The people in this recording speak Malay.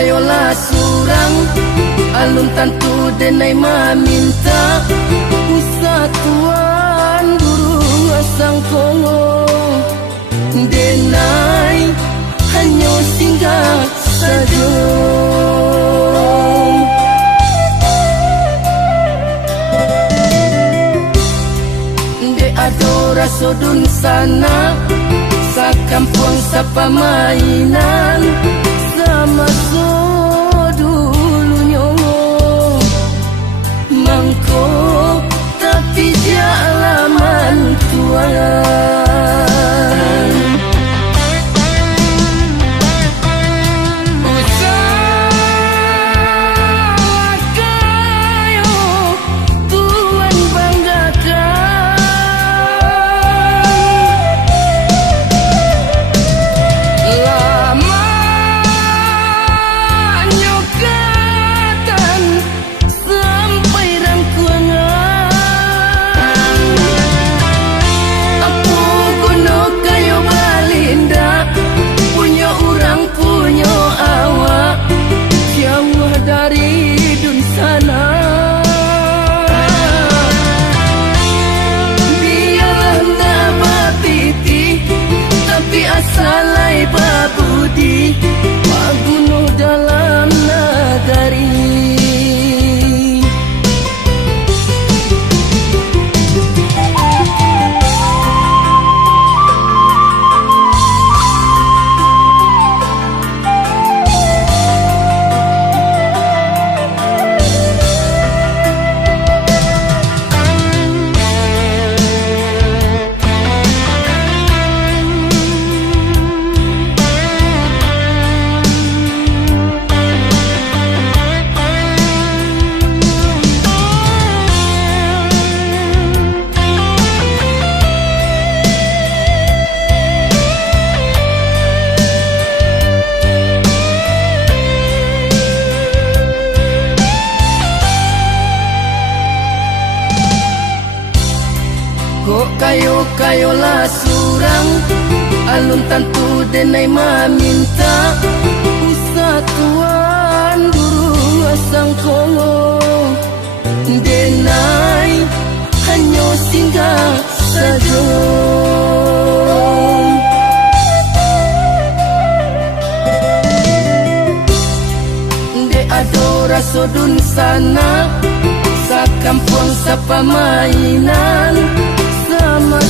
kayolah surang alun tantu denai maminta usah tuan burung asang kongo denai hanya singgah saja. De adora sodun sana sa kampung sa pamainan sama so dulunya mangko tapi dia alaman tuan. Salai babudi pagunuh dalam nagari. Kayolah surang alun tantu denai maminta usah tuan burung asang kongo denai hanya singgah saja. De adora sodun sana sa kampung sa pamainan sama